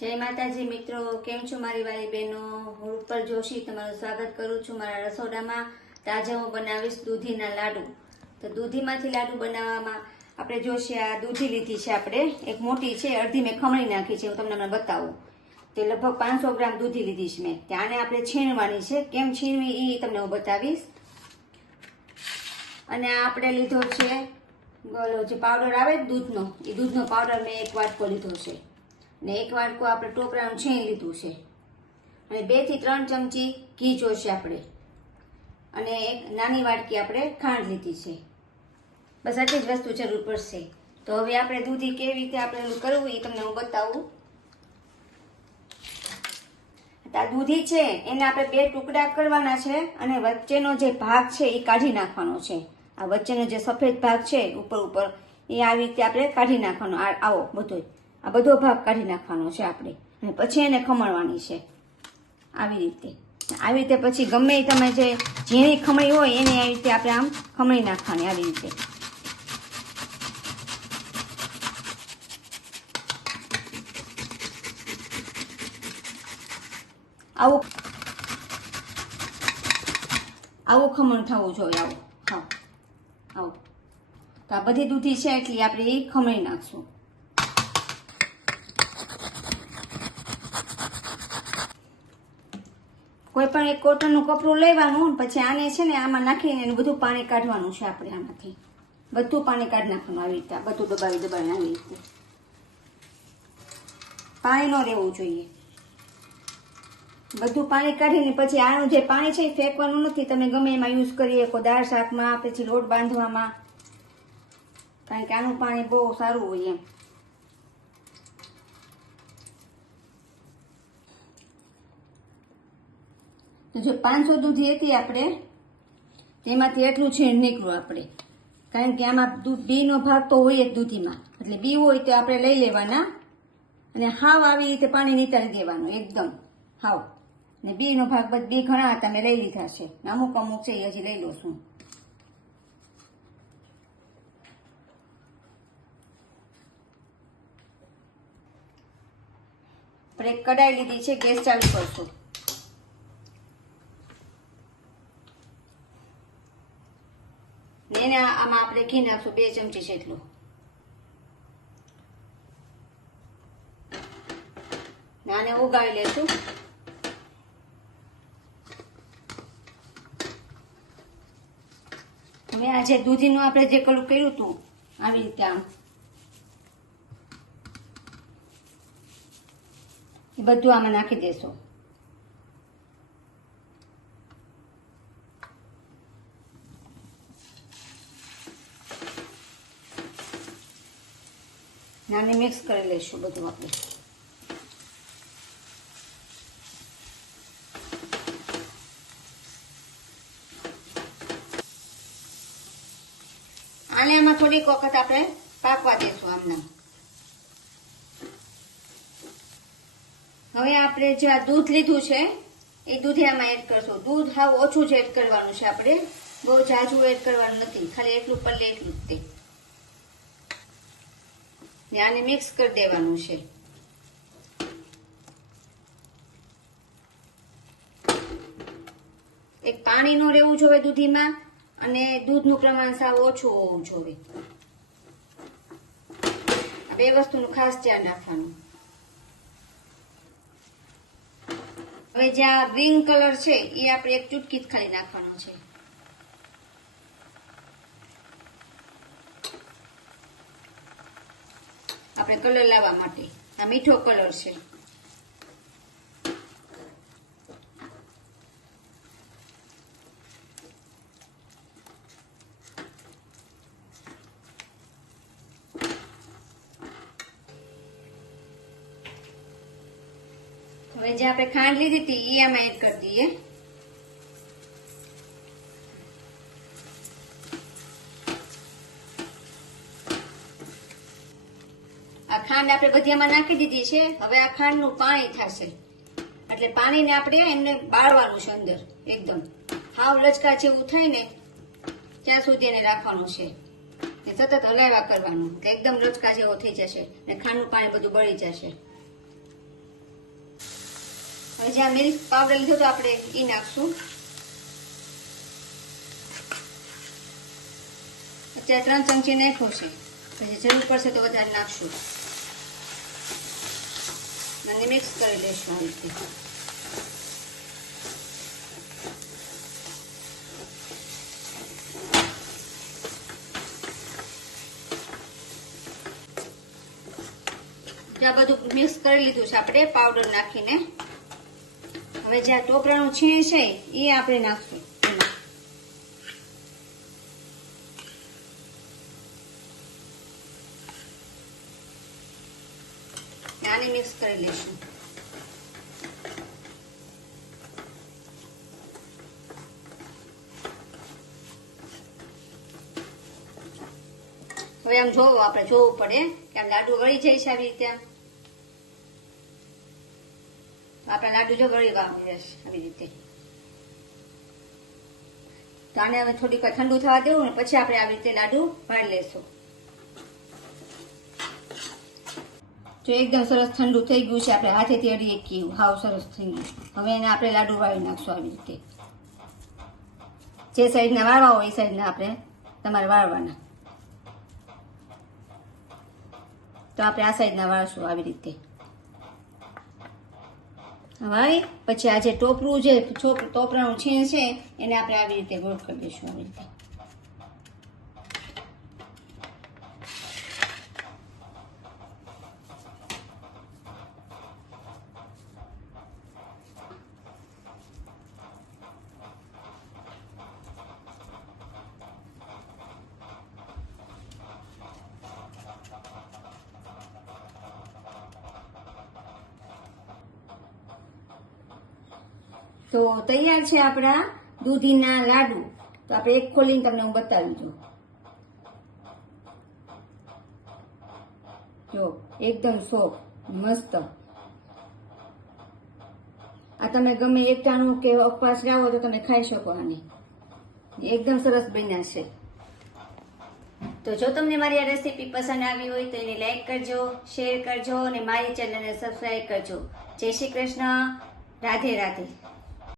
જય માતાજી મિત્રો, કેમ છો મારી વાલી બહેનો? હું રૂપલ જોશી તમારું સ્વાગત કરું છું મારા રસોડામાં. તો આજે હું બનાવીશ દૂધીના લાડુ. તો દૂધીમાંથી લાડુ બનાવવામાં આપણે જોશે આ દૂધી લીધી છે, આપણે એક મોટી છે, અડધી મેં ખમણી નાખી છે. હું તમને બતાવું. તે લગભગ 500 ગ્રામ દૂધી લીધી છે મેં. આને આપણે છીણવાની છે. કેમ છીણવી એ તમને હું બતાવીશ. અને આપણે લીધો છે જે પાવડર આવે દૂધનો, એ દૂધનો પાવડર મેં એક વાટકો લીધો છે. ને એક વાટકો આપણે ટોપરાનું છીણી લીધું છે. અને 2 થી 3 ચમચી ઘી જોશે આપણે. અને એક નાની વાટકી આપણે ખાંડ લીધી છે. બસ આટલી જ વસ્તુ જરૂર પડશે. તો હવે આપણે દૂધી કેવી રીતે આપણે કરવું એ તમને હું બતાવું. આ દૂધી છે એને આપણે 2 ટુકડા કરવાના છે અને વચ્ચેનો જે ભાગ છે એ કાઢી નાખવાનો છે. આ વચ્ચેનો જે સફેદ ભાગ છે ઉપર એ આવી રીતે આપણે કાઢી નાખવાનો. આવો આ બધો ભાગ કાઢી નાખવાનો છે આપણે. અને પછી એને ખમણવાની છે આવી રીતે. પછી ગમે તમે જે ઝીણી ખમણી હોય એને આવી રીતે આપણે આમ ખમણી નાખવાની આવી રીતે. આવું ખમણ થવું જોઈએ. આવું તો આ બધી દૂધી છે એટલી આપણે એ ખમણી નાખશું. કોઈ પણ એક કોટનનું કપડું લેવાનું, પછી આને છે ને આમાં નાખીને એનું બધું પાણી કાઢવાનું છે આપણે. આમાંથી બધું પાણી કાઢી નાખવાનું આવી રીતે. બધું દબાવી આવી રીતે. પાણી ન રહેવું જોઈએ. બધું પાણી કાઢીને પછી આનું જે પાણી છે એ ફેંકવાનું નથી. તમે ગમે એમાં યુઝ કરી શકો, દાળ શાકમાં, પછી લોટ બાંધવામાં, કારણ કે આનું પાણી બહુ સારું હોય એમ. જો 500 દૂધી હતી આપણે, તેમાંથી એટલું છીણ નીકળ્યું આપણે. કારણ કે આમાં બીનો ભાગ તો હોય જ દૂધીમાં, એટલે બી હોય તો આપણે લઈ લેવાના અને હાવ આવી રીતે પાણી નીતારી દેવાનું એકદમ હાવ. ને બીનો ભાગ બી ઘણા હતા મેં લઈ લીધા છે. અમુક છે એ હજી લઈ લો છું. આપણે એક કડાઈ લીધી છે, ગેસ ચાલુ કરશું. એને આમાં આપણે ઘી નાખશું 2 ચમચી જેટલું. આને ઉગાડી લેશું. હવે આ જે દૂધીનું આપણે જે કલું કર્યું હતું આવી રીતે આમ એ બધું આમાં નાખી દેશું. આને મિક્સ કરી લઈશું બધું આપણે. આને આમાં થોડીક વખત આપણે પાકવા દેશું આમના. હવે આપણે જે આ દૂધ લીધું છે એ દૂધ આમાં એડ કરશું. દૂધ હાવ ઓછું જ એડ કરવાનું છે આપણે, બહુ ઝાઝું એડ કરવાનું નથી. ખાલી એટલું પલ્લે એટલું જ તે. ને આને મિક્સ કરી દેવાનું છે. એક પાણી નો રહેવું જોઈએ દૂધીમાં, અને દૂધનું પ્રમાણ સાવ ઓછું હોવું જોઈએ. આ 2 વસ્તુનું ખાસ ધ્યાન રાખવાનું. હવે જે આ ગ્રીન કલર છે એ આપણે એક ચૂટકી જ ખાલી નાખવાનો છે. આપણે કલર લાવવા માટે. આ મીઠો કલર છે. હવે જે આપણે ખાંડ લીધી હતી એ આમાં એડ કરી દઈએ. આ ખાંડ આપણે બધી આમાં નાખી દીધી છે. હવે આ ખાંડનું પાણી થશે, એટલે પાણીને આપણે એમને બાળવાનું છે અંદર એકદમ હાવ લચકા જેવું થાય ને ત્યાં સુધી એને રાખવાનું છે. સતત હલાવ્યા કરવાનું, એકદમ લચકા જેવો થઈ જશે ને ખાંડનું પાણી બધું બળી જશે. હવે જ્યાં મિલ્ક પાવડર લીધો તો આપણે એ નાખશું. અત્યારે 3 ચમચી નાખ્યું છે, પછી જરૂર પડશે તો વધારે નાખશું અને મિક્સ કરી લઈશું આ રીતે. જ્યાં બધું મિક્સ કરી લીધું છે આપણે પાવડર નાખીને. હવે જ્યાં ટોપરાનું છીણ છે એ આપણે નાખશું. આને મિક્સ કરી લઈશું. હવે આમ જોવું, આપણે જોવું પડે કે આમ લાડુ વળી જાય છે આવી રીતે. આપણા લાડુ જો વળીવા જશે આવી રીતે. તો આને હવે થોડીક ઠંડુ થવા દેવું ને પછી આપણે આવી રીતે લાડુ વાળી લેશું. જો એકદમ સરસ ઠંડુ થઈ ગયું છે, આપણે હાથેથી અડીએ કેવું હાવ સરસ થઈ ગયું. હવે એને આપણે લાડુ વાળી નાખશું આવી રીતે. જે સાઈડના વાળવા હોય એ સાઈડના આપણે તમારે વાળવાના. તો આપણે આ સાઈડના વાળશું આવી રીતે. હવે પછી આ જે ટોપરું જે ટોપરાનું છીણ છે એને આપણે આવી રીતે ગોળ કરી દઈશું આવી રીતે. તો તૈયાર છે આપણા દૂધીના લાડુ. તો આપણે એક ખોલીને તમને હું બતાવી દઉં. જો એકદમ સોફ્ટ મસ્ત. આ તમે ગમે એકટાણું કે ઉપવાસ લાવો તો તમે ખાઈ શકો. આને એકદમ સરસ બન્યા છે. તો જો તમને મારી આ રેસીપી પસંદ આવી હોય તો એને લાઈક કરજો, શેર કરજો અને મારી ચેનલને સબસ્ક્રાઈબ કરજો. જય શ્રી કૃષ્ણ. રાધે રાધે.